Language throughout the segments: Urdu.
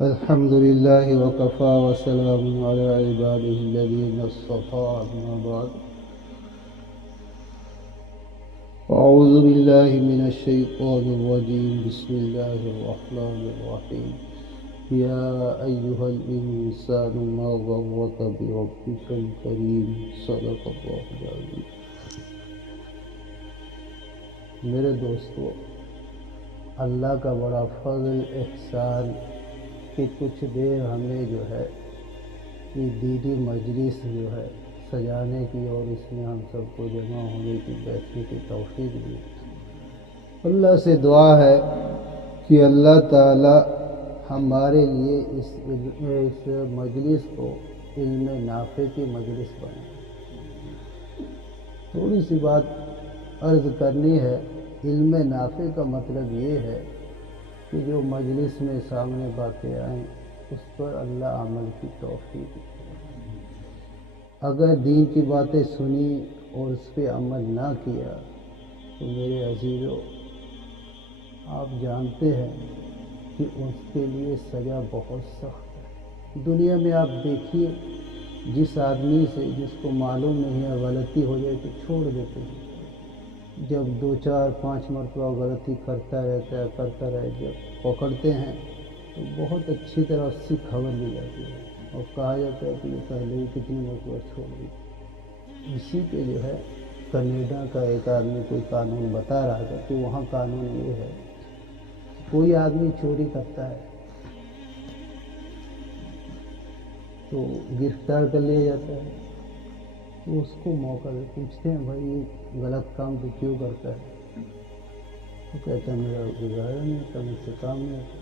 الحمد لله وكفى وسلام على عباده الذين اصطفى أما بعد أعوذ بالله من الشيطان الرجيم بسم الله الرحمن الرحيم يا أيها الإنسان ما غرك بربك الكريم صدق الله العظيم. میرے دوستو، اللہ کا بڑا فضل احسان کہ کچھ دیر ہمیں جو ہے یہ دینی مجلس جو ہے سجانے کی اور اس میں ہم سب کو جمع ہونے کی بیٹھنے کی توفیق دی. اللہ سے دعا ہے کہ اللہ تعالی ہمارے لیے اس مجلس کو علم نافع کی مجلس بنائے. تھوڑی سی بات عرض کرنی ہے. علم نافع کا مطلب یہ ہے کہ جو مجلس میں سامنے باتیں آئیں اس پر اللہ عمل کی توفیق دے. اگر دین کی باتیں سنی اور اس پہ عمل نہ کیا تو میرے عزیزو، آپ جانتے ہیں کہ اس کے لیے سزا بہت سخت ہے. دنیا میں آپ دیکھیے، جس آدمی سے جس کو معلوم نہیں ہے غلطی ہو جائے تو چھوڑ دیتے ہیں. جب 2 4 5 مرتبہ غلطی کرتا رہے جب پکڑتے ہیں تو بہت اچھی طرح اس کی خبر لی جاتی ہے اور کہا جاتا ہے کہ یہ پہلے ہی کتنی مرتبہ چھوڑ دی. اسی پہ جو ہے کینیڈا کا ایک آدمی کوئی قانون بتا رہا تھا کہ وہاں قانون یہ ہے، کوئی آدمی چوری کرتا ہے تو گرفتار کر لیا جاتا ہے. تو اس کو موقع دے پوچھتے ہیں، بھائی یہ غلط کام تو کیوں کرتا ہے؟ تو کہتا ہے میرا گزارا نہیں ہوتا، مجھ سے کام نہیں ہوتا.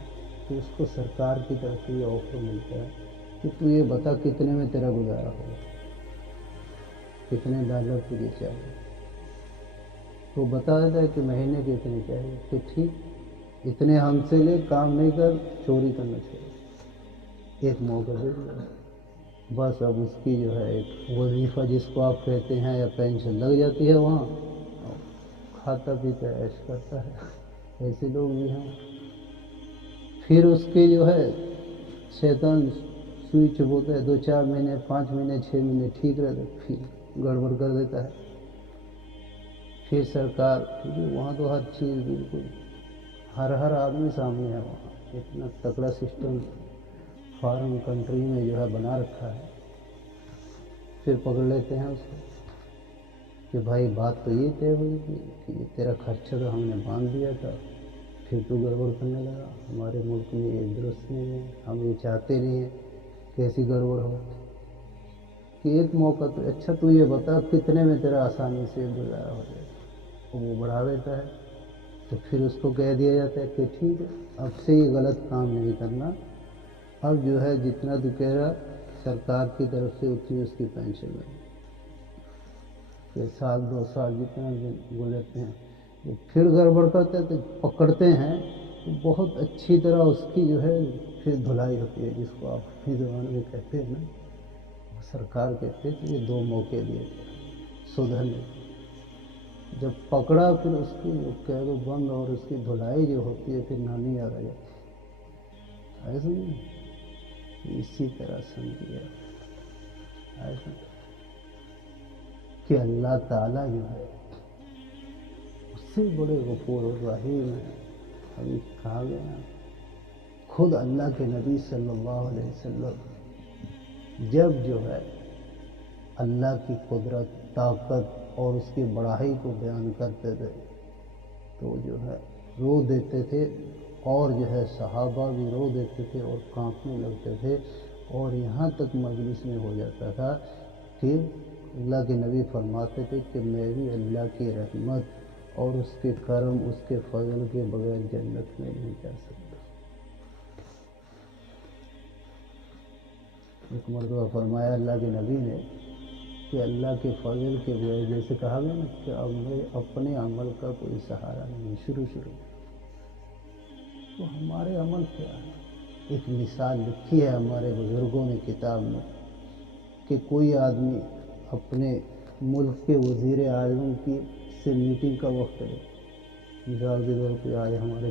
تو اس کو سرکار کی طرف سے یہ آفر ملتا ہے کہ تو یہ بتا کتنے میں تیرا گزارا ہوگا، کتنے ڈالر تجھے چاہیے. تو بتا دیتا ہے کہ مہینے کے اتنے چاہیے. کہ ٹھیک، اتنے ہم سے لے، کام نہیں کر، چوری کرنا چاہیے. ایک موقع دے دیا. بس اب اس کی جو ہے ایک وظیفہ جس کو آپ کہتے ہیں یا پینشن لگ جاتی ہے وہاں، کھاتا پیتا عیش کرتا ہے. ایسے لوگ بھی ہیں. پھر اس کے جو ہے شیطان سوئی چبوتا ہے. 2 4 مہینے، 5 مہینے، 6 مہینے ٹھیک رہتا، پھر گڑبڑ کر دیتا ہے. پھر سرکار، کیونکہ وہاں تو ہر چیز بالکل ہر آدمی سامنے ہے. وہاں اتنا تکڑا سسٹم فارن کنٹری میں جو ہے بنا رکھا ہے. پھر پکڑ لیتے ہیں اس کو کہ بھائی بات تو یہ طے ہوئی تھی کہ یہ تیرا خرچہ تو ہم نے باندھ دیا تھا، پھر تو گڑبڑ کرنے لگا. ہمارے ملک میں یہ درست نہیں ہے، ہم یہ چاہتے نہیں ہیں کہ ایسی گڑبڑ ہو. کہ ایک موقع تو اچھا تو یہ بتا کتنے میں تیرا آسانی سے گزارا ہو جائے. وہ بڑھا دیتا ہے. تو پھر اس کو کہہ دیا جاتا ہے کہ ٹھیک ہے، اب سے یہ غلط کام نہیں کرنا. اب جو ہے جتنا تو کہہ رہا سرکار کی طرف سے اتنی اس کی پینشن لگے. کہ 1 2 سال جتنا گزرتے ہیں پھر گڑبڑ کرتے ہیں تو پکڑتے ہیں تو بہت اچھی طرح اس کی جو ہے پھر دھلائی ہوتی ہے، جس کو آپ اپنی زبان میں کہتے ہیں نا. سرکار کہتے ہیں کہ یہ 2 موقع دیے سدھرنے. جب پکڑا پھر اس کی جو قید و بند اور اس کی دھلائی جو ہوتی ہے پھر نانی یاد آ جاتی ہے. ایسا نہیں، اسی طرح سمجھیے ایسا کہ اللہ تعالیٰ جو ہے اس سے بڑے غفور و رحیم ہیں. ابھی کہا گیا خود اللہ کے نبی صلی اللہ علیہ وسلم جب جو ہے اللہ کی قدرت، طاقت اور اس کی بڑائی کو بیان کرتے تھے تو جو ہے رو دیتے تھے، اور جو ہے صحابہ بھی رو دیتے تھے اور کانپنے لگتے تھے. اور یہاں تک مجلس میں ہو جاتا تھا کہ اللہ کے نبی فرماتے تھے کہ میں بھی اللہ کی رحمت اور اس کے کرم، اس کے فضل کے بغیر جنت میں نہیں جا سکتا. ایک مرتبہ فرمایا اللہ کے نبی نے کہ اللہ کے فضل کے بغیر، جیسے کہا گیا نا کہ اب میں اپنے عمل کا کوئی سہارا نہیں. شروع تو ہمارے عمل کیا ہے؟ ایک مثال لکھی ہے ہمارے بزرگوں نے کتاب میں کہ کوئی آدمی اپنے ملک کے وزیر اعظم کی سے میٹنگ کا وقت ہے. مثال کے طور پہ آئے ہمارے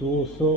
200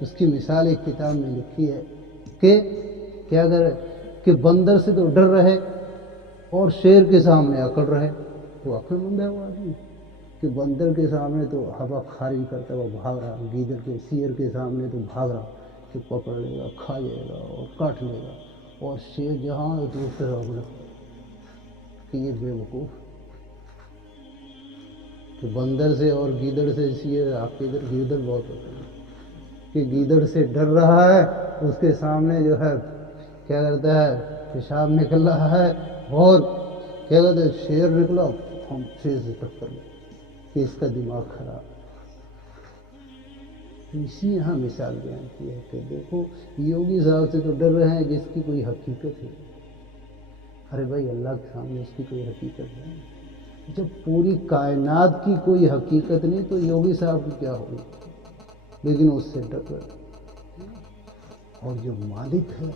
اس کی مثال ایک کتاب میں لکھی ہے کہ کیا کرے کہ بندر سے تو ڈر رہے اور شیر کے سامنے اکڑ رہے. تو عقل مند ہے وہ آدمی کہ بندر کے سامنے تو ہوا خارج کرتا ہوا بھاگ رہا, گیدڑ کے شیر کے سامنے تو بھاگ رہا کہ پکڑ لے گا, کھا جائے گا اور کاٹ لے گا, اور شیر جہاں ہے تو اس پہ اگڑے کہ یہ بے وقوف کہ بندر سے اور گیدڑ سے شیر, آپ کے ادھر گیدڑ بہت ہوتے ہیں کہ گیدڑ سے ڈر رہا ہے, اس کے سامنے جو ہے کیا کرتا ہے پیشاب نکل رہا ہے, اور کیا کہتے ہیں شیر نکلا ہم شیر سے ٹکر لیں کہ اس کا دماغ خراب. اسی یہاں مثال بیان کی ہے کہ دیکھو یوگی صاحب سے تو ڈر رہے ہیں جس کی کوئی حقیقت ہے. ارے بھائی اللہ کے سامنے اس کی کوئی حقیقت نہیں. جب پوری کائنات کی کوئی حقیقت نہیں تو یوگی صاحب کی کیا ہوگی, لیکن اس سے ڈر رہے. اور جو مالک ہے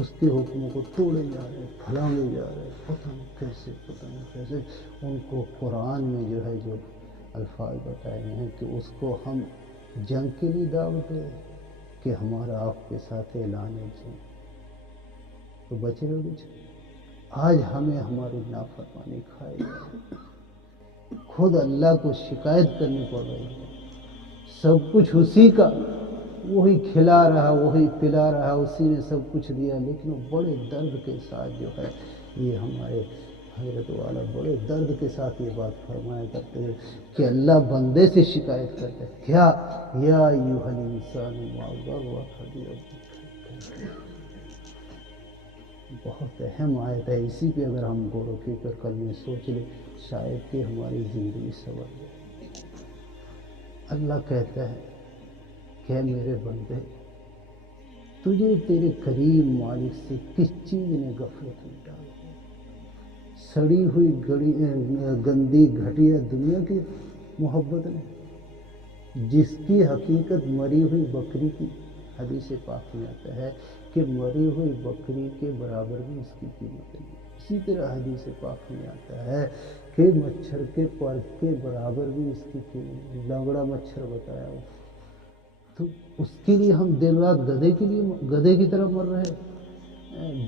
اس کے حکموں کو توڑے جا رہے, پھلانگے جا رہے, پتہ نہیں کیسے. ان کو قرآن میں جو ہے جو الفاظ بتائے گئے ہیں کہ اس کو ہم جنگ کے لیے دعوت دیں کہ ہمارا آپ کے ساتھ اعلان ہے جنگ, تو بچے رہو گے. آج ہمیں ہماری نافرمانی کھائے گا, خود اللہ کو شکایت کرنی پڑ رہی ہے. سب کچھ اسی کا, وہی کھلا رہا, وہی پلا رہا, اسی نے سب کچھ دیا, لیکن وہ بڑے درد کے ساتھ جو ہے یہ ہمارے حضرت والا بڑے درد کے ساتھ یہ بات فرمایا کرتے ہیں کہ اللہ بندے سے شکایت کرتے ہیں کیا یا ایھا الانسان ما غرک بربک. بہت اہم آیت ہے, اسی پہ اگر ہم غور و فکر کر لیں, سوچ لیں, شاید کہ ہماری زندگی سنور جائے. اللہ کہتا ہے کہ میرے بندے تجھے تیرے کریم مالک سے کس چیز نے غفلت میں ڈال دیا؟ سڑی ہوئی گندی گھٹیا دنیا کی محبت نے, جس کی حقیقت مری ہوئی بکری کی, حدیث پاک میں آتا ہے کہ مری ہوئی بکری کے برابر بھی اس کی قیمت نہیں. اسی طرح حدیث پاک میں آتا ہے کہ مچھر کے پر کے برابر بھی اس کی قیمت نہیں. لنگڑا مچھر بتایا وہ, تو اس کے لیے ہم دن رات گدھے کی طرح مر رہے.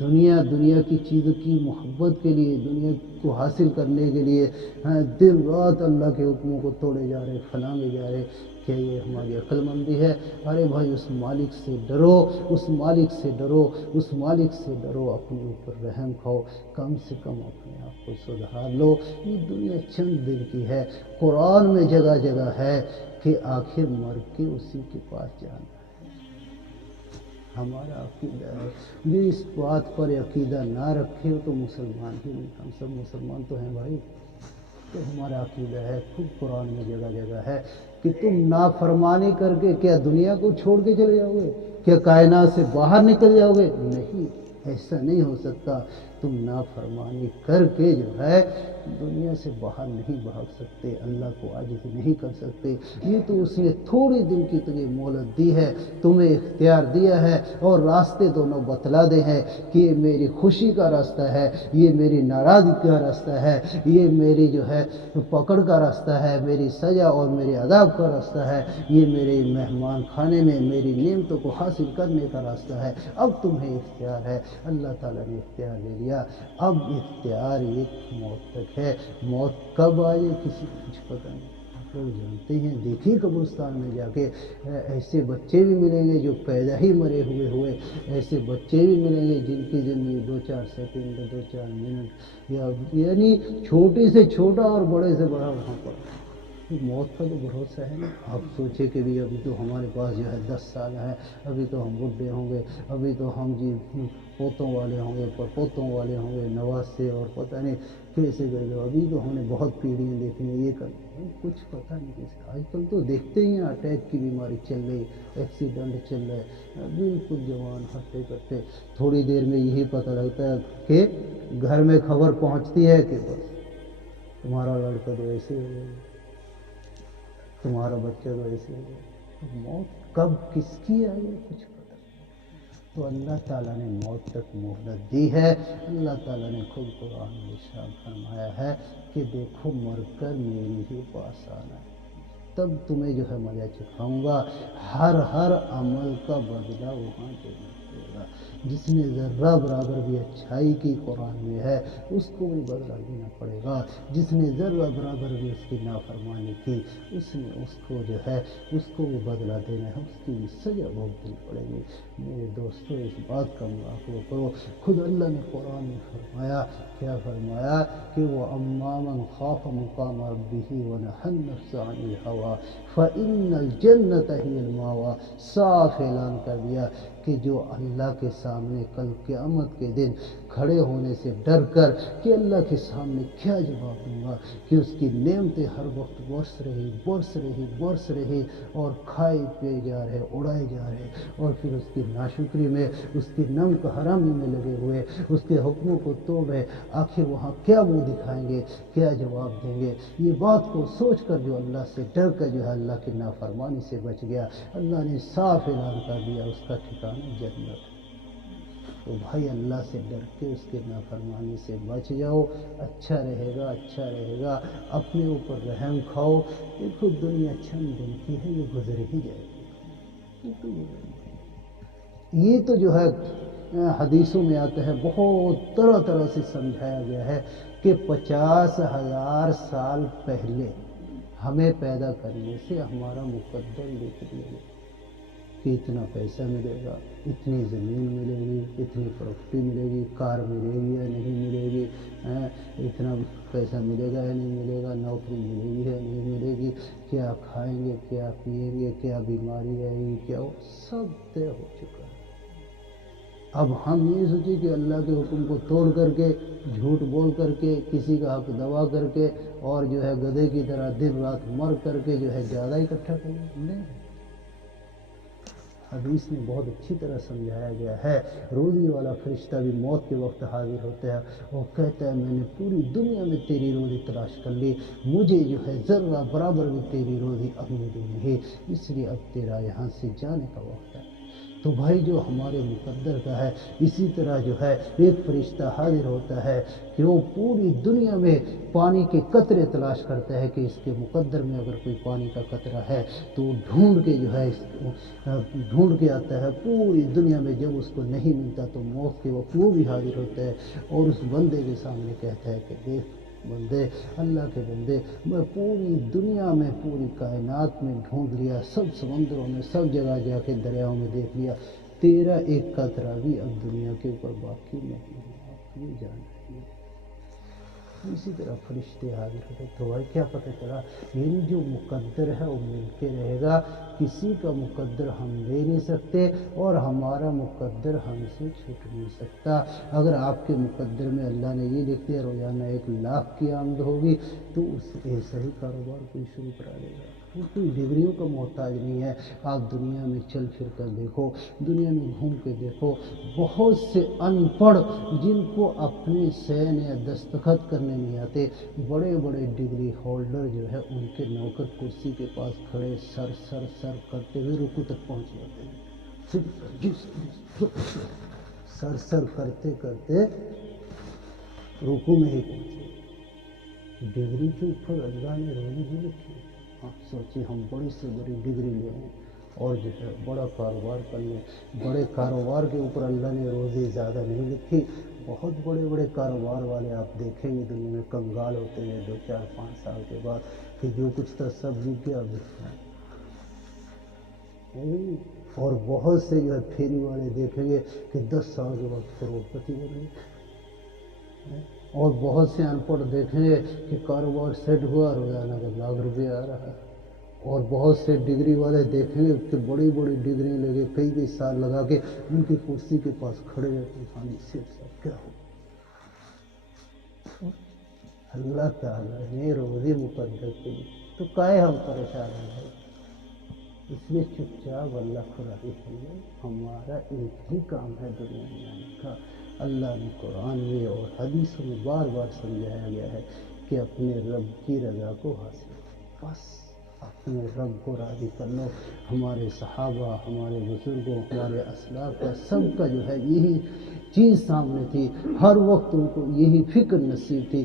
دنیا کی چیزوں کی محبت کے لیے, دنیا کو حاصل کرنے کے لیے دن رات اللہ کے حکموں کو توڑے جا رہے, پھلانگے جا رہے. کہ یہ ہماری عقل مندی ہے؟ ارے بھائی اس مالک سے ڈرو, اس مالک سے ڈرو, اس مالک سے ڈرو, اپنے اوپر رحم کھاؤ, کم سے کم اپنے آپ کو سدھار لو. یہ دنیا چند دن کی ہے. قرآن میں جگہ جگہ ہے کہ آخر مر کے اسی کے پاس جانا ہے. ہمارا عقیدہ ہے, جو اس بات پر عقیدہ نہ رکھے ہو تو مسلمان ہی نہیں. ہم سب مسلمان تو ہیں بھائی, تو ہمارا عقیدہ ہے, خود قرآن میں جگہ جگہ ہے کہ تم نافرمانی کر کے کیا دنیا کو چھوڑ کے چلے جاؤ گے, کیا کائنات سے باہر نکل جاؤ گے؟ نہیں, ایسا نہیں ہو سکتا. تم نافرمانی کر کے جو ہے دنیا سے باہر نہیں بھاگ سکتے, اللہ کو عاجز نہیں کر سکتے. یہ تو اس نے تھوڑے دن کی تجھے مہلت دی ہے, تمہیں اختیار دیا ہے, اور راستے دونوں بتلا دے ہیں کہ یہ میری خوشی کا راستہ ہے, یہ میری ناراضگی کا راستہ ہے, یہ میری جو ہے پکڑ کا راستہ ہے, میری سزا اور میرے عذاب کا راستہ ہے, یہ میرے مہمان خانے میں میری نعمتوں کو حاصل کرنے کا راستہ ہے. اب تمہیں اختیار ہے. اللہ تعالیٰ نے اختیار لے لیا. اب اختیار ایک موت تک ہے. موت کب آئے کسی کو کچھ پتہ نہیں. آپ لوگ جانتے ہیں, دیکھیے قبرستان میں جا کے ایسے بچے بھی ملیں گے جو پیدا ہی مرے ہوئے, ایسے بچے بھی ملیں گے جن کی زندگی 2-4 سیکنڈ 2-4 منٹ یعنی چھوٹے سے چھوٹا اور بڑے سے بڑا وہاں پر. موت کا تو بھروسہ ہے نا. آپ سوچے کہ بھی ابھی تو ہمارے پاس جو ہے 10 سال ہے, ابھی تو ہم بڈھے ہوں گے, ابھی تو ہم جی پوتوں والے ہوں گے, پوتوں والے ہوں گے, نواسے, اور پتہ نہیں کیسے گئے. ابھی تو ہم نے بہت پیڑھیاں دیکھی ہیں, یہ کرنا کچھ پتہ نہیں کیسے. آج کل تو دیکھتے ہی ہیں اٹیک کی بیماری چل رہی, ایکسیڈنٹ چل رہے, بالکل جوان ہٹے کٹے. تھوڑی دیر میں یہی پتہ لگتا ہے کہ گھر میں خبر پہنچتی ہے کہ بس تمہارا لڑکا تو ایسے ہو گیا, تمہارا بچہ تو ایسے ہو گیا. موت کب کس کی آئی ہے کچھ پتہ نہیں. تو اللہ تعالیٰ نے موت تک مہلت دی ہے. اللہ تعالیٰ نے خود قرآن میں ارشاد فرمایا ہے کہ دیکھو مر کر میرے ہی پاس آنا ہے. تب تمہیں جو ہے مزہ چکھاؤں گا. ہر عمل کا بدلہ وہاں دینا پڑے گا. جس نے ذرہ برابر بھی اچھائی کی قرآن میں ہے اس کو بھی بدلہ دینا پڑے گا. جس نے ذرہ برابر بھی اس کی نافرمانی کی اس کو جو ہے اس کو بھی بدلہ دینا ہے, اس کی بھی سزا بھگتنی پڑے گی. میرے دوستو اس بات کا مراقبہ کرو. خود اللہ نے قرآن میں فرمایا, کیا فرمایا کہ وہ اما من خاف مقام ربہ ونہى النفس عن الہوى فإن الجنة هي المأوى. صاف اعلان کر دیا کہ جو اللہ کے سامنے کل قیامت کے دن کھڑے ہونے سے ڈر کر کہ اللہ کے سامنے کیا جواب دوں گا, کہ اس کی نعمتیں ہر وقت برس رہی اور کھائے پیے جا رہے, اڑائے جا رہے, اور پھر اس کی ناشکری میں, اس کی نمک حرامی میں لگے ہوئے, اس کے حکموں کو توڑ رہے. آخر وہاں کیا منہ دکھائیں گے, کیا جواب دیں گے؟ یہ بات کو سوچ کر جو اللہ سے ڈر کر جو ہے اللہ کی نافرمانی سے بچ گیا, اللہ نے صاف اعلان کر دیا اس کا ٹھکانہ جنت. تو بھائی اللہ سے ڈر کے اس کے نافرمانی سے بچ جاؤ, اچھا رہے گا. اپنے اوپر رحم کھاؤ. دیکھو دنیا چند دن کی ہے, یہ گزر ہی جائے گی. یہ تو جو ہے حدیثوں میں آتا ہے, بہت طرح سے سمجھایا گیا ہے کہ 50,000 سال پہلے ہمیں پیدا کرنے سے ہمارا مقدر لکھ دیا گیا کہ اتنا پیسہ ملے گا, اتنی زمین ملے گی, اتنی پراپرٹی ملے گی, کار ملے گی یا نہیں ملے گی, اتنا پیسہ ملے گا یا نہیں ملے گا, نوکری ملے گی یا نہیں ملے گی, کیا کھائیں گے, کیا پئیں گے, کیا بیماری رہے گی, کیا وہ سب طے ہو چکا ہے. اب ہم یہ سوچیں کہ اللہ کے حکم کو توڑ کر کے, جھوٹ بول کر کے, کسی کا حق دبا کر کے, اور جو ہے گدھے کی طرح دن رات مر کر کے جو ہے زیادہ اکٹھا کریں. نہیں, حدیث میں بہت اچھی طرح سمجھایا گیا ہے. روزی والا فرشتہ بھی موت کے وقت حاضر ہوتا ہے, وہ کہتا ہے میں نے پوری دنیا میں تیری روزی تلاش کر لی, مجھے جو ہے ذرہ برابر بھی تیری روزی اب ملی نہیں, اس لیے اب تیرا یہاں سے جانے کا وقت ہے. تو بھائی جو ہمارے مقدر کا ہے, اسی طرح جو ہے ایک فرشتہ حاضر ہوتا ہے کہ وہ پوری دنیا میں پانی کے قطرے تلاش کرتا ہے کہ اس کے مقدر میں اگر کوئی پانی کا قطرہ ہے تو وہ ڈھونڈ کے آتا ہے پوری دنیا میں. جب اس کو نہیں ملتا تو موت کے وقت وہ بھی حاضر ہوتا ہے اور اس بندے کے سامنے کہتا ہے کہ دیکھ بندے, اللہ کے بندے, میں پوری دنیا میں, پوری کائنات میں ڈھونڈ لیا, سب سمندروں میں, سب جگہ جا کے دریاؤں میں دیکھ لیا, تیرا ایک قطرہ بھی اب دنیا کے اوپر باقی نہیں ہے. آپ یہ جانتے ہیں. اسی طرح فرشتے حاضر ہوتے. تو بھائی کیا پتہ چلا, یعنی جو مقدر ہے وہ مل کے رہے گا. کسی کا مقدر ہم لے نہیں سکتے اور ہمارا مقدر ہم سے چھوٹ نہیں سکتا. اگر آپ کے مقدر میں اللہ نے یہ لکھ دیا روزانہ 1,00,000 کی آمد ہوگی تو اس ایسا ہی کاروبار کوئی شروع کرا دے گا. وہ کوئی ڈگریوں کا محتاج نہیں ہے. آپ دنیا میں چل پھر کر دیکھو, دنیا میں گھوم کے دیکھو, بہت سے ان پڑھ جن کو اپنے سین یا دستخط کرنے نہیں آتے, بڑے بڑے ڈگری ہولڈر جو ہے ان کے نوکر کرسی کے پاس کھڑے سر کرتے ہوئے رکوع تک پہنچ جاتے ہیں. سر کرتے رکوع میں ہی پہنچے. ڈگری کے اوپر اللہ نے روزی بھی لکھی. آپ سوچیں ہم بڑی سے بڑی ڈگری لے لیں اور جو ہے بڑا کاروبار کر لیں. بڑے کاروبار کے اوپر اللہ نے روزی زیادہ نہیں لکھی. بہت بڑے کاروبار والے آپ دیکھیں گے دنیا میں کنگال ہوتے ہیں 2-4-5 سال کے بعد کہ جو کچھ تھا سب جی کیا بکتا ہے. اور بہت سے جو ہے پھیری والے دیکھیں گے کہ 10 سال کے بعد کروڑپتی بن گئے. اور بہت سے ان پڑھ دیکھیں گے کہ کاروبار سیٹ ہوا, روزانہ کا 1,00,000 روپیہ آ رہا ہے. اور بہت سے ڈگری والے دیکھیں گے کہ بڑی ڈگری لگے کئی سال لگا کے ان کی کرسی کے پاس کھڑے رہتے ہیں. صاحب کیا ہو, اللہ تعالیٰ نے روزی مقدر کی تو کائے ہم پریشان ہیں. اس لیے چپ چاپ اللہ کو راضی کرنا ہمارا ایک ہی کام ہے دنیا میں آنے کا. اللہ نے قرآن میں اور حدیثوں میں بار بار سمجھایا گیا ہے کہ اپنے رب کی رضا کو حاصل کرو. بس اپنے رب کو راضی کر لو. ہمارے صحابہ, ہمارے بزرگوں, ہمارے اسلاف کا سب کا جو ہے یہی چیز سامنے تھی. ہر وقت ان کو یہی فکر نصیب تھی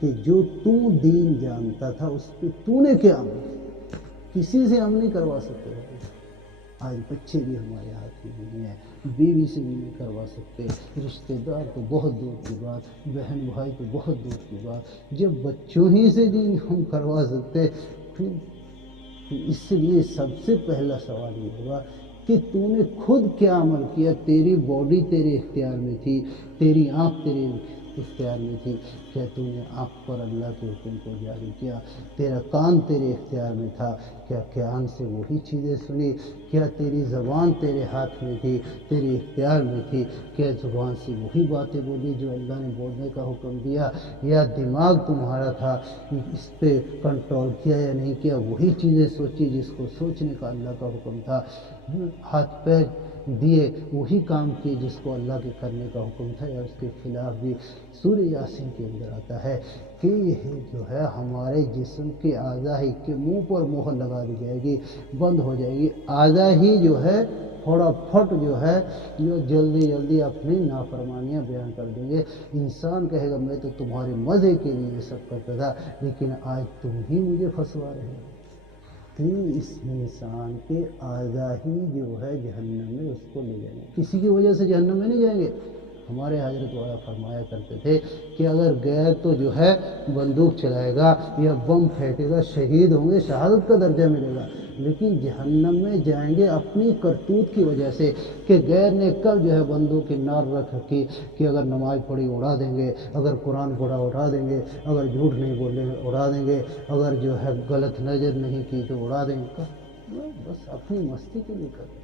کہ جو تو دین جانتا تھا اس پہ تو نے کیا عمل، کسی سے ہم نہیں کروا سکتے۔ آج بچے بھی ہمارے ہاتھ میں نہیں ہیں، بیوی سے بھی نہیں کروا سکتے، رشتہ دار تو بہت دور کی بات، بہن بھائی تو بہت دور کی بات، جب بچوں ہی سے نہیں ہم کروا سکتے، پھر اس لیے سب سے پہلا سوال یہ ہوگا کہ تو نے خود کیا عمل کیا۔ تیری باڈی تیرے اختیار میں تھی، تیری آنکھ تیرے اختیار میں تھی، کیا تو نے آنکھ پر اللہ کے حکم کو جاری کیا؟ تیرا کان تیرے اختیار میں تھا، کیا کان سے وہی چیزیں سنی؟ کیا تیری زبان تیرے ہاتھ میں تھی، تیرے اختیار میں تھی، کیا زبان سے وہی باتیں بولی جو اللہ نے بولنے کا حکم دیا؟ یا دماغ تمہارا تھا، اس پہ کنٹرول کیا یا نہیں کیا؟ وہی چیزیں سوچی جس کو سوچنے کا اللہ کا حکم تھا؟ ہاتھ پیر دیے، وہی کام کیے جس کو اللہ کے کرنے کا حکم تھا، یا اس کے خلاف بھی؟ سورہ یاسین کے اندر آتا ہے کہ یہ جو ہے ہمارے جسم کے اعضاء ہی کے منہ پر مہر لگا دی جائے گی، بند ہو جائے گی، اعضاء ہی جو ہے تھوڑا پھٹ جو ہے جو جلدی اپنی نافرمانیاں بیان کر دیں گے۔ انسان کہے گا میں تو تمہارے مزے کے لیے یہ سب کرتا تھا، لیکن آج تم ہی مجھے پھنسوا رہے ہو۔ تو اس انسان کے اعضاء ہی جو ہے جہنم میں اس کو لے جائیں گے، کسی کی وجہ سے جہنم میں نہیں جائیں گے۔ ہمارے حضرت والا فرمایا کرتے تھے کہ اگر غیر تو جو ہے بندوق چلائے گا یا بم پھینکے گا، شہید ہوں گے، شہادت کا درجہ ملے گا، لیکن جہنم میں جائیں گے اپنی کرتوت کی وجہ سے، کہ غیر نے کب جو ہے بندوق کی نار رکھ رکھی کہ اگر نماز پڑھی اڑا دیں گے، اگر قرآن پڑھا اڑا دیں گے، اگر جھوٹ نہیں بولے اڑا دیں گے، اگر جو ہے غلط نظر نہیں کی تو اڑا دیں گے۔ بس اپنی مستی کے لیے کرتے ہیں۔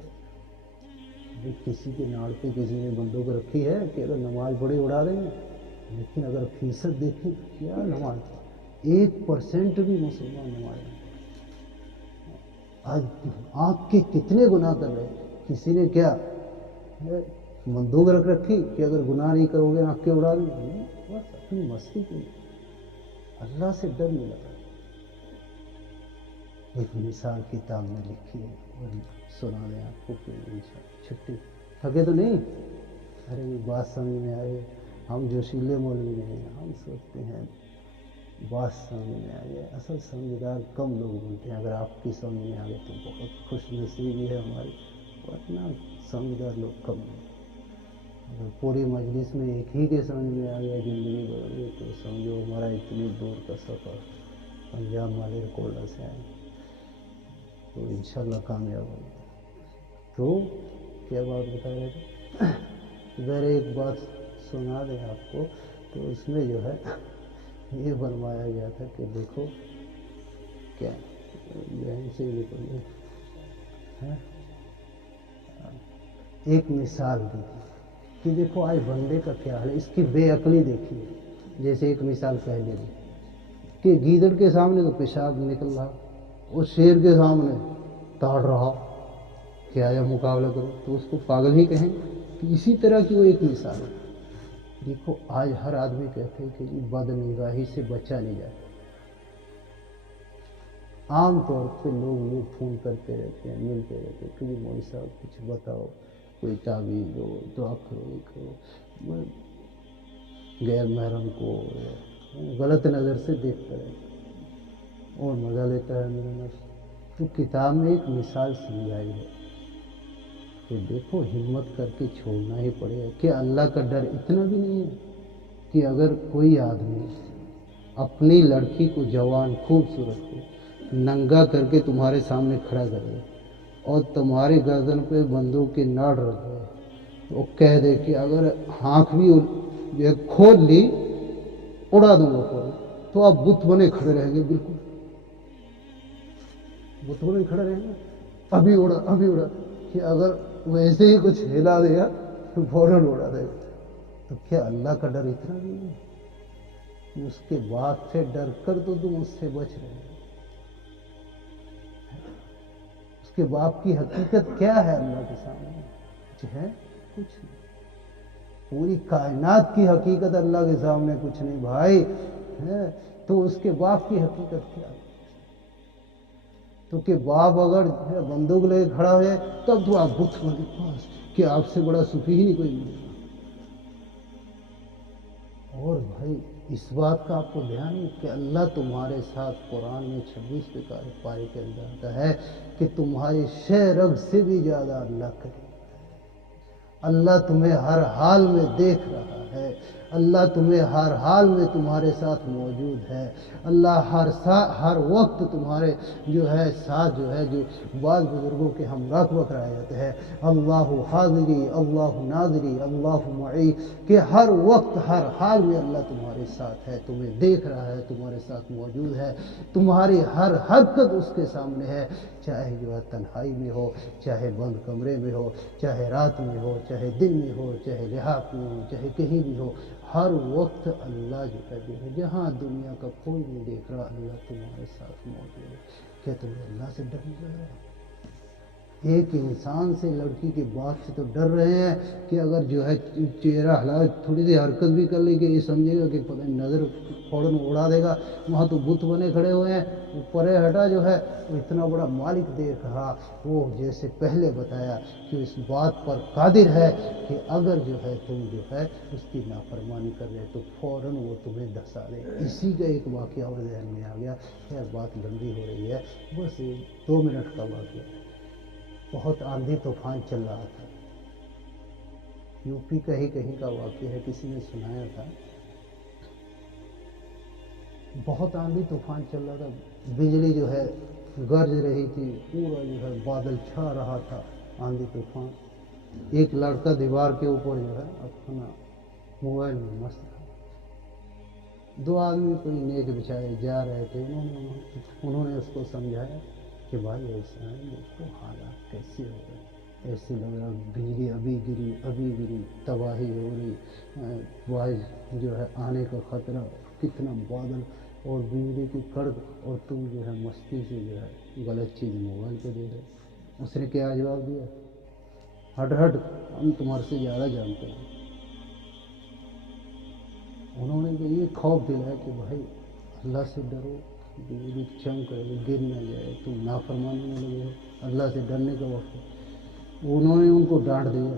کسی کے ناڑ پہ کسی نے بندوق رکھی ہے کہ اگر نماز پڑھی اڑا دیں گے، لیکن اگر فیصد دیکھیں کیا نماز 1% بھی مسلمان نماز نہیں۔ آج آنکھ کے کتنے گناہ کر رہے، کسی نے کیا بندوق رکھ رکھی کہ اگر گناہ نہیں کرو گے آنکھ کے اڑا دیں گے، بس اپنی مستی کے لیے۔ اللہ سے ڈر نہیں لگا۔ ایک مثال کتاب میں لکھی ہے اور سنا دیں آپ کو کہ چھٹی تھکے تو نہیں؟ ارے یہ بات سمجھ میں آئے، ہم جوشیلے مولوی نہیں ہیں، ہم سوچتے ہیں بات سمجھ میں آ جائے۔ اصل سمجھدار کم لوگ بنتے ہیں، اگر آپ کی سمجھ میں آ گئے تو بہت خوش نصیبی ہے ہماری، ورنہ سمجھدار لوگ کم ہیں۔ اگر پوری مجلس میں ایک ہی کے سمجھ میں آ گیا زندگی بدل گئی تو سمجھو ہمارا اتنی دور کا سفر پنجاب مالے کولا سے آئے تو انشاءاللہ کامیاب ہوگا۔ تو کیا بات بتا رہے تھے؟ اگر ایک بات سنا دیں آپ کو تو اس میں جو ہے یہ فرمایا گیا تھا کہ دیکھو کیا ذہن سے نکل گئی، ایک مثال دی تھی کہ دیکھو آج بندے کا کیا حال ہے، اس کی بے عقلی دیکھیے۔ جیسے ایک مثال پہلے دی کہ گیدڑ کے سامنے تو پیشاب نکل رہا، اور شیر کے سامنے تاڑ رہا، کیا یا مقابلہ کرو تو اس کو پاگل ہی کہیں کہ اسی طرح کی وہ ایک مثال ہے۔ دیکھو آج ہر آدمی کہتے ہیں کہ جی بد نگاہی سے بچا نہیں جاتا۔ عام طور پہ لوگ یہ فون کرتے رہتے ہیں، ملتے رہتے ہیں کہ جی مولوی صاحب کچھ بتاؤ، کوئی تعویذ دو، دعا کرو، یہ کرو۔ غیر محرم کو غلط نظر سے دیکھتا رہتا اور مزہ لیتا ہے میرا نفس۔ تو کتاب میں ایک مثال سمجھائی ہے کہ دیکھو ہمت کر کے چھوڑنا ہی پڑے گا، کہ اللہ کا ڈر اتنا بھی نہیں ہے کہ اگر کوئی آدمی اپنی لڑکی کو جوان خوبصورت کو ننگا کر کے تمہارے سامنے کھڑا کر دے اور تمہاری گردن پہ بندوق کی ناڑ رکھ دے تو کہہ دے کہ اگر آنکھ بھی کھول لی اڑا دوں گا فوراً، تو آپ بت بنے کھڑے رہیں گے، بالکل بت بنے کھڑے رہیں گے، ابھی اڑا کہ اگر ویسے ہی کچھ ہلا دیا تو فوراً اڑا دے گا۔ تو کیا اللہ کا ڈر اتنا بھی نہیں کہ اس کے باپ سے ڈر کر تو تم اس سے بچ رہے ہو؟ اس کے باپ کی حقیقت کیا ہے اللہ کے سامنے؟ کچھ ہے؟ کچھ نہیں۔ پوری کائنات کی حقیقت اللہ کے سامنے کچھ نہیں بھائی ہے، تو اس کے باپ کی حقیقت کیا ہے؟ تو کہ باپ اگر بندوق لے کے کھڑا ہو جائے تب تو آپ بت بنے پاس کہ آپ سے بڑا صوفی ہی نہیں کوئی ملے گا۔ اور بھائی اس بات کا آپ کو دھیان ہے کہ اللہ تمہارے ساتھ قرآن میں 26 پارے کے اندر آتا ہے کہ تمہاری شہ رگ سے بھی زیادہ اللہ کرے. اللہ تمہیں ہر حال میں دیکھ رہا ہے. اللہ تمہیں ہر حال میں تمہارے ساتھ موجود ہے. اللہ ہر وقت تمہارے جو ہے ساتھ جو ہے جو بعض بزرگوں کے ہم راکبہ کرایا جاتے ہیں اللہ حاضری اللہ ناظری اللہ معی کہ ہر وقت ہر حال میں اللہ تمہارے ساتھ ہے, تمہیں دیکھ رہا ہے, تمہارے ساتھ موجود ہے, تمہاری ہر حرکت اس کے سامنے ہے, چاہے جو ہے تنہائی میں ہو, چاہے بند کمرے میں ہو, چاہے رات میں ہو, چاہے دن میں ہو, چاہے لحاظ میں ہو, چاہے کہیں بھی ہو, ہر وقت اللہ جو ہے جہاں دنیا کا کوئی نہیں دیکھ رہا اللہ تمہارے ساتھ موجود ہے. کیا تمہیں اللہ سے ڈر نہیں لگ رہا؟ ایک انسان سے, لڑکی کے باپ سے تو ڈر رہے ہیں کہ اگر جو ہے چہرہ ہلا تھوڑی سی حرکت بھی کر لے کہ یہ سمجھے گا کہ پتہ نہیں نظر فوراً اڑا دے گا. وہاں تو بت بنے کھڑے ہوئے ہیں, پرے ہٹا جو ہے وہ اتنا بڑا مالک دیکھ رہا. وہ جیسے پہلے بتایا کہ اس بات پر قادر ہے کہ اگر جو ہے تم جو ہے اس کی نافرمانی کر رہے تو فوراً وہ تمہیں دھسا دے. اسی کا ایک واقعہ اور ذہن میں آ گیا. خیر بات لمبی ہو رہی ہے, بس 2 منٹ کا واقعہ ہے. بہت آندھی طوفان چل رہا تھا, یو پی کا ہی کہیں کا واقعہ ہے, کسی نے سنایا تھا. بہت آندھی طوفان چل رہا تھا, بجلی جو ہے گرج رہی تھی, پورا جو ہے بادل چھا رہا تھا, آندھی طوفان. ایک لڑکا دیوار کے اوپر جو ہے اپنا موبائل میں مست تھا. 2 آدمی کوئی نیک بچارے جا رہے تھے, انہوں نے اس کو سمجھایا کہ بھائی ایسا ہے, دیکھو حالات کیسے ہو گئے, ایسے لگ رہا بجلی ابھی گری, تباہی ہو رہی, بارش جو ہے آنے کا خطرہ, کتنا بادل اور بجلی کی کڑک, اور تم جو ہے مستی سے جو ہے غلط چیز موبائل پہ دے رہے. اس نے کیا جواب دیا؟ ہٹ ہم تمہارے سے زیادہ جانتے ہیں. انہوں نے یہ خوف دلایا کہ بھائی اللہ سے ڈرو, بجلی چمک رہی گر نہ جائے, تم نافرمانی میں لگے ہو, اللہ سے ڈرنے کا وقت ہے. انہوں نے ان کو ڈانٹ دیا,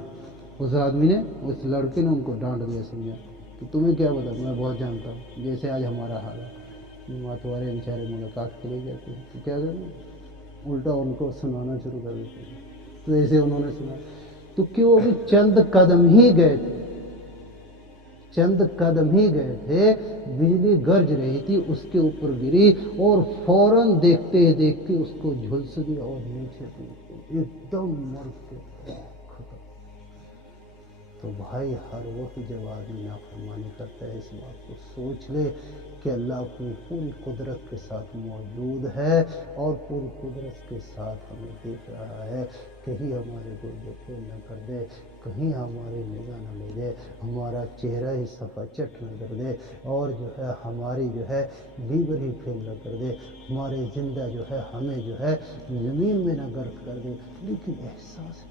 اس آدمی نے, اس لڑکے نے ان کو ڈانٹ دیا, سمجھا کہ تمہیں کیا پتا, میں بہت جانتا ہوں. جیسے آج ہمارا حال ہے, ماتوارے بیچارے ملاقات کے لیے جاتے ہیں تو کیا کریں, الٹا ان کو سنانا شروع کر دیتے ہیں. تو ایسے انہوں نے سنا تو کہ وہ بھی چند قدم ہی گئے تھے, بجلی گرج رہی تھی, اس کے اوپر گری اور فوراً دیکھتے ہی دیکھتے اس کو جھلس دیا اور نیچے ایک دم مر کے ختم. تو بھائی ہر وقت جب آدمی نافرمانی کرتا ہے اس بات کو سوچ لے کہ اللہ اپنی پوری قدرت کے ساتھ موجود ہے اور پوری قدرت کے ساتھ ہمیں دیکھ رہا ہے. کہیں ہمارے کو دیکھے نہ کر دے, کہیں ہماری نگاہ نہ لے دے, ہمارا چہرہ ہی صفا چٹ نہ کر دے, اور جو ہے ہماری جو ہے لیور ہی فیل نہ کر دے, ہمارے زندہ جو ہے ہمیں جو ہے زمین میں نہ غرق کر دے. لیکن احساس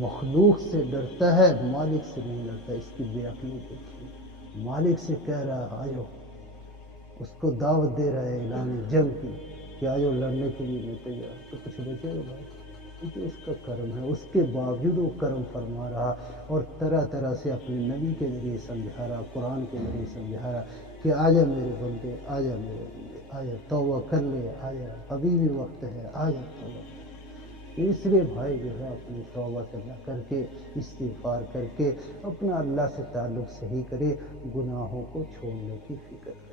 مخلوق سے ڈرتا ہے, مالک سے نہیں ڈرتا. اس کی بے عقلی دیکھیے, مالک سے کہہ رہا ہے آجو, اس کو دعوت دے رہا ہے اعلان جنگ کی کہ آجو لڑنے کے لیے میں تیار, تو کچھ بچے گا بھائی, کیونکہ اس کا کرم ہے. اس کے باوجود وہ کرم فرما رہا اور طرح طرح سے اپنے نبی کے ذریعے سمجھا رہا, قرآن کے ذریعے سمجھا رہا کہ آجا میرے بندے, آجا میرے بندے, آجا توبہ کر لے, آجا ابھی بھی وقت ہے, آجا توبہ. اس لیے بھائی جو ہے اپنی توبہ کر کے, استغفار کر کے اپنا اللہ سے تعلق صحیح کرے, گناہوں کو چھوڑنے کی فکر کرے.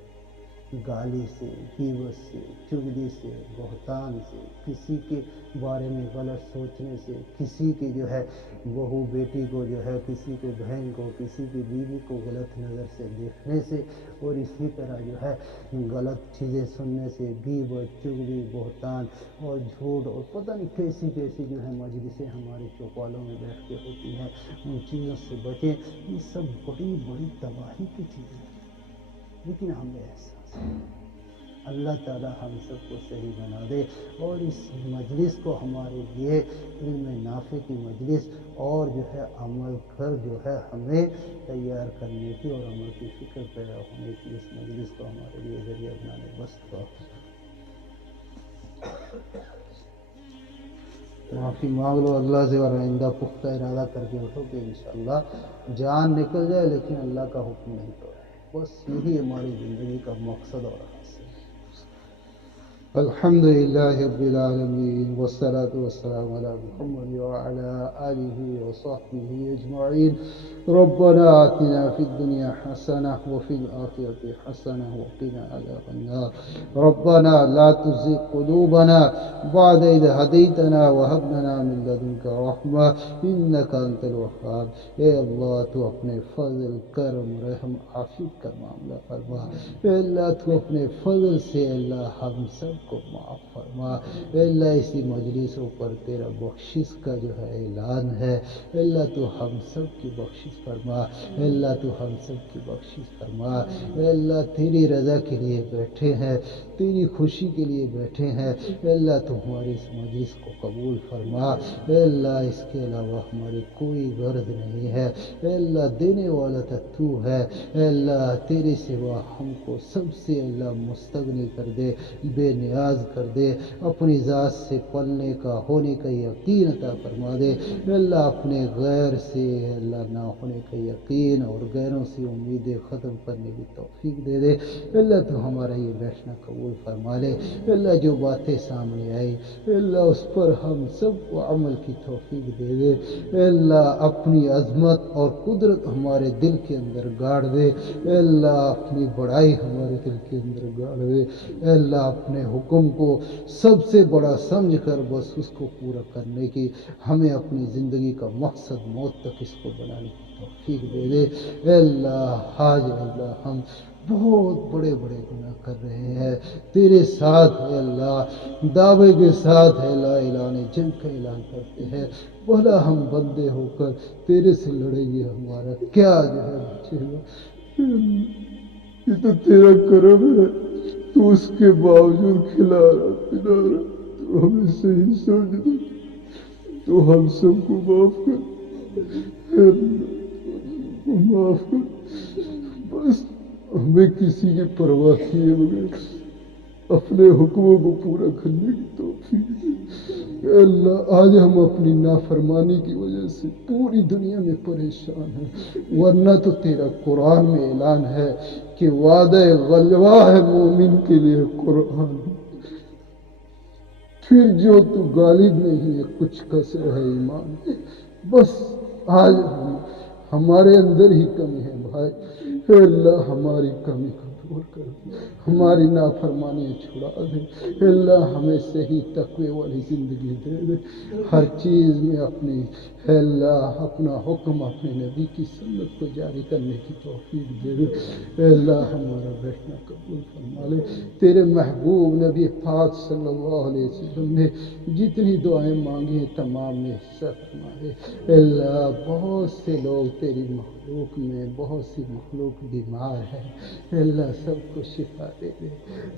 گالی سے, غیبت سے, چغلی سے, بہتان سے, کسی کے بارے میں غلط سوچنے سے, کسی کی جو ہے بہو بیٹی کو جو ہے, کسی کو بہن کو, کسی کی بیوی کو غلط نظر سے دیکھنے سے, اور اسی طرح جو ہے غلط چیزیں سننے سے, غیبت, چغلی, بہتان اور جھوٹ, اور پتہ نہیں کیسی کیسی جو ہے مجلسیں ہمارے چوپالوں میں بیٹھ کے ہوتی ہیں, ان چیزوں سے بچیں. یہ سب بڑی بڑی تباہی کی چیزیں ہیں, لیکن ہمیں احساس ہے. اللہ تعالی ہم سب کو صحیح بنا دے, اور اس مجلس کو ہمارے لیے علم نافع کی مجلس اور جو ہے عمل کر جو ہے ہمیں تیار کرنے کی اور عمل کی فکر پیدا ہونے کی, اس مجلس کو ہمارے لیے ذریعہ بنا دے. بس تو معافی مانگ لو اللہ سے اور آئندہ پختہ ارادہ کر کے اٹھو کہ انشاءاللہ جان نکل جائے لیکن اللہ کا حکم نہیں توڑے. بس یہی ہماری زندگی کا مقصد اور حاصل. الحمد للہ رب العالمین والصلاة والسلام علی محمد وعلى آلہ وصحبہ اجمعین. ربنا آتنا فی الدنیا حسنہ وفی الآخرة حسنہ وقنا عذاب النار. ربنا لا تزغ قلوبنا بعد إذ هديتنا وهب لنا من لدنك رحمة إنك أنت الوهاب. اے اللہ تو اپنے فضل کرم رحم عافیت کا معاملہ فرما. اے اللہ تو اپنے فضل سے اللہ ہم سب کو معاف فرما. اے اللہ اسی مجلسوں پر تیرا بخشش کا جو ہے اعلان ہے. اے اللہ تو ہم سب کی بخشش فرما. اے اللہ تو ہم سب کی بخشش فرما. اے اللہ تیری رضا کے لیے بیٹھے ہیں, تیری خوشی کے لیے بیٹھے ہیں. اے اللہ تو ہماری اس مجلس کو قبول فرما. اے اللہ اس کے علاوہ ہماری کوئی غرض نہیں ہے. اے اللہ دینے والا تو ہے. اے اللہ تیرے سوا ہم کو سب سے اللہ مستغنی کر دے, بے نیاز کر دے. اپنی ذات سے پلنے کا ہونے کا یقین عطا فرما دے. اے اللہ اپنے غیر سے اللہ نہ ہونے کا یقین اور غیروں سے امیدیں ختم کرنے کی توفیق دے دے. اے اللہ تو ہمارا یہ بیٹھنا قبول فرما لے. اے اللہ جو باتیں سامنے آئی اے اللہ اس پر ہم سب کو عمل کی توفیق دے دے. اے اللہ اپنی عظمت اور قدرت ہمارے دل کے اندر گاڑ دے. اے اللہ اپنی بڑائی ہمارے دل کے اندر گاڑ دے. اے اللہ اپنے حکم کو سب سے بڑا سمجھ کر بس اس کو پورا کرنے کی ہمیں اپنی زندگی کا مقصد موت تک اس کو بنانے کی توفیق دے دے. اے اللہ آج اللہ ہم بہت بڑے بڑے گناہ کر رہے ہیں تیرے ساتھ. اے اللہ دعوے کے ساتھ ہے لا اعلان جنگ کا اعلان کرتے ہیں. بھلا ہم بندے ہو کر تیرے سے لڑیں گے, ہمارا کیا جو ہے بچے گا. یہ تو تیرا کرم ہے, تو اس کے باوجود کھلا رہا پلا رہا. تو ہمیں صحیح سمجھ دے, تو ہم سب کو معاف کر. اے اللہ کو معاف کر. بس ہمیں کسی کی پرواہ کیے بغیر اپنے حکموں کو پورا کرنے کی توفیق دے. اے اللہ آج ہم اپنی نافرمانی کی وجہ سے پوری دنیا میں پریشان ہیں, ورنہ تو تیرا قرآن میں اعلان ہے کہ وعدہ غلبہ ہے مومن کے لیے قرآن. پھر جو تو غالب نہیں ہے کچھ کسر ہے ایمان. بس آج ہمارے اندر ہی کمی ہے بھائی. اے اللہ ہماری کمی کو دور کر دے, ہماری نافرمانیاں چھڑا دے. اے اللہ ہمیں صحیح تقوی والی زندگی دے دے. ہر چیز میں اپنی اے اللہ اپنا حکم اپنے نبی کی سنت کو جاری کرنے کی توفیق دے دے. اے اللہ ہمارا بیٹھنا قبول فرما لے. تیرے محبوب نبی پاک صلی اللہ علیہ وسلم نے جتنی دعائیں مانگی ہیں تمام میں حصہ فرما دے. اے اللہ بہت سے لوگ تیری مخلوق میں بہت سی مخلوق بیمار ہے. اے اللہ سب کو شفا دے دے.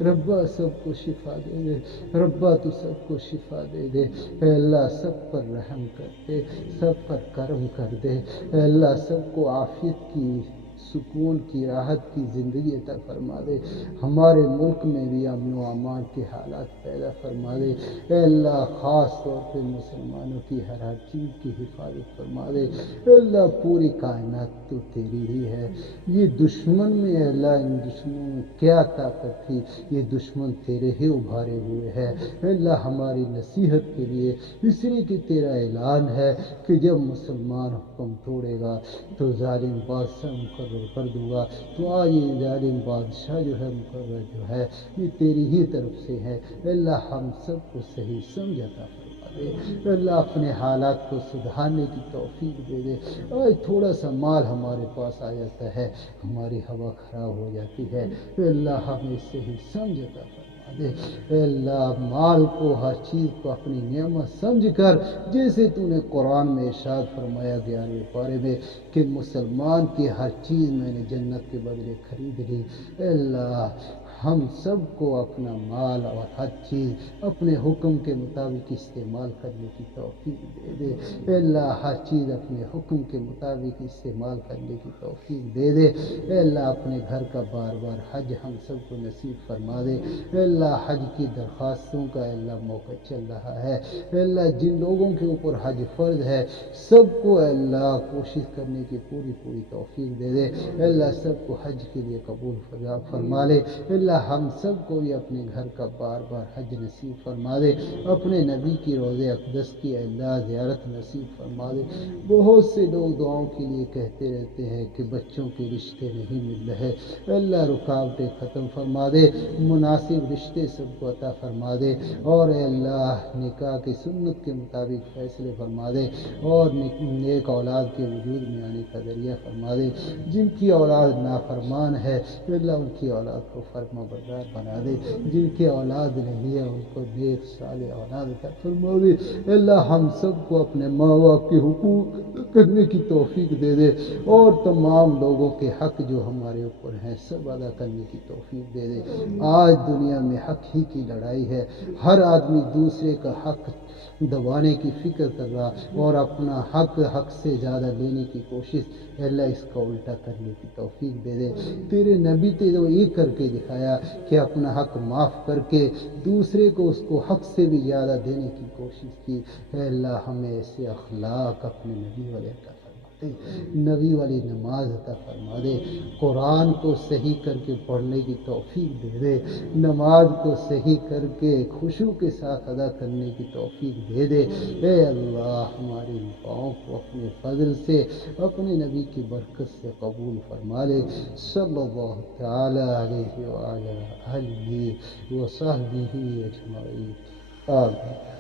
ربا سب کو شفا دے دے. ربا تو سب کو شفا دے دے. اے اللہ سب پر رحم کر دے, سب پر کرم کر دے. اے اللہ سب کو عافیت کی سکون کی راحت کی زندگی عطا فرما دے. ہمارے ملک میں بھی امن و امان کے حالات پیدا فرما دے. اے اللہ خاص طور پہ مسلمانوں کی ہر چیز کی حفاظت فرما دے. اے اللہ پوری کائنات تو تیری ہی ہے. یہ دشمن میں اے اللہ ان دشمنوں میں کیا طاقت تھی, یہ دشمن تیرے ہی ابھارے ہوئے ہیں. اے اللہ ہماری نصیحت کے لیے اس لیے کہ تیرا اعلان ہے کہ جب مسلمان حکم توڑے گا تو ظالم بادشاہ مقرر کر دوں گا. تو آج یہ ظالم بادشاہ جو ہے مقرر جو ہے یہ تیری ہی طرف سے ہے. اے اللہ ہم سب کو صحیح سمجھتا فرما دے. اے اللہ اپنے حالات کو سدھارنے کی توفیق دے دے. آج تھوڑا سا مال ہمارے پاس آ جاتا ہے ہماری ہوا خراب ہو جاتی ہے. اے اللہ ہمیں صحیح سمجھتا فرما دے. اے اللہ مال کو ہر چیز کو اپنی نعمت سمجھ کر جیسے تو نے قرآن میں ارشاد فرمایا 11ویں پارے میں کہ مسلمان کی ہر چیز میں نے جنت کے بدلے خرید لی. اے اللہ ہم سب کو اپنا مال اور ہر چیز اپنے حکم کے مطابق استعمال کرنے کی توفیق دے دے۔ اے اللہ ہر چیز اپنے حکم کے مطابق استعمال کرنے کی توفیق دے دے۔ اے اللہ اپنے گھر کا بار بار حج ہم سب کو نصیب فرما دے۔ اے اللہ حج کی درخواستوں کا اے اللہ موقع چل رہا ہے۔ اے اللہ جن لوگوں کے اوپر حج فرض ہے سب کو اے اللہ کوشش کرنے کی پوری توفیق دے دے۔ اے اللہ سب کو حج کے لیے قبول فرما لے۔ اے اللہ ہم سب کو بھی اپنے گھر کا بار بار حج نصیب فرما دے۔ اپنے نبی کی روضہ اقدس کی اے اللہ زیارت نصیب فرما دے۔ بہت سے لوگ دعاؤں کے لیے کہتے رہتے ہیں کہ بچوں کے رشتے نہیں مل رہے، اے اللہ رکاوٹیں ختم فرما دے، مناسب رشتے سب کو عطا فرما دے، اور اے اللہ نکاح کی سنت کے مطابق فیصلے فرما دے، اور نیک اولاد کے وجود میں آنے کا ذریعہ فرما دے۔ جن کی اولاد نافرمان ہے اے اللہ ان کی اولاد کو فرما بردار بنا دے، جن کی اولاد نہیں ہے ان کو نیک صالح اولاد عطا فرما دے۔ اے اللہ ہم سب کو اپنے ماں باپ کے حقوق کرنے کی توفیق دے دے، اور تمام لوگوں کے حق جو ہمارے اوپر ہیں سب ادا کرنے کی توفیق دے دے۔ آج دنیا میں حق ہی کی لڑائی ہے، ہر آدمی دوسرے کا حق دبانے کی فکر کر رہا اور اپنا حق سے زیادہ لینے کی کوشش، اے اللہ اس کا الٹا کرنے کی توفیق دے دے۔ تیرے نبی نے تو یہ کر کے دکھایا کہ اپنا حق معاف کر کے دوسرے کو اس کو حق سے بھی زیادہ دینے کی کوشش کی۔ اے اللہ ہمیں ایسے اخلاق اپنے نبی والے عطا فرما دے، نبی والی نماز عطا فرما دے، قرآن کو صحیح کر کے پڑھنے کی توفیق دے دے، نماز کو صحیح کر کے خشوع کے ساتھ ادا کرنے کی توفیق دے دے۔ اے اللہ ہماری دعاؤں کو اپنے فضل سے اپنے نبی کی برکت سے قبول فرما لے۔ صلی اللہ تعالی علیہ وعلی آلہ وصحبہ اجمعین، آمین۔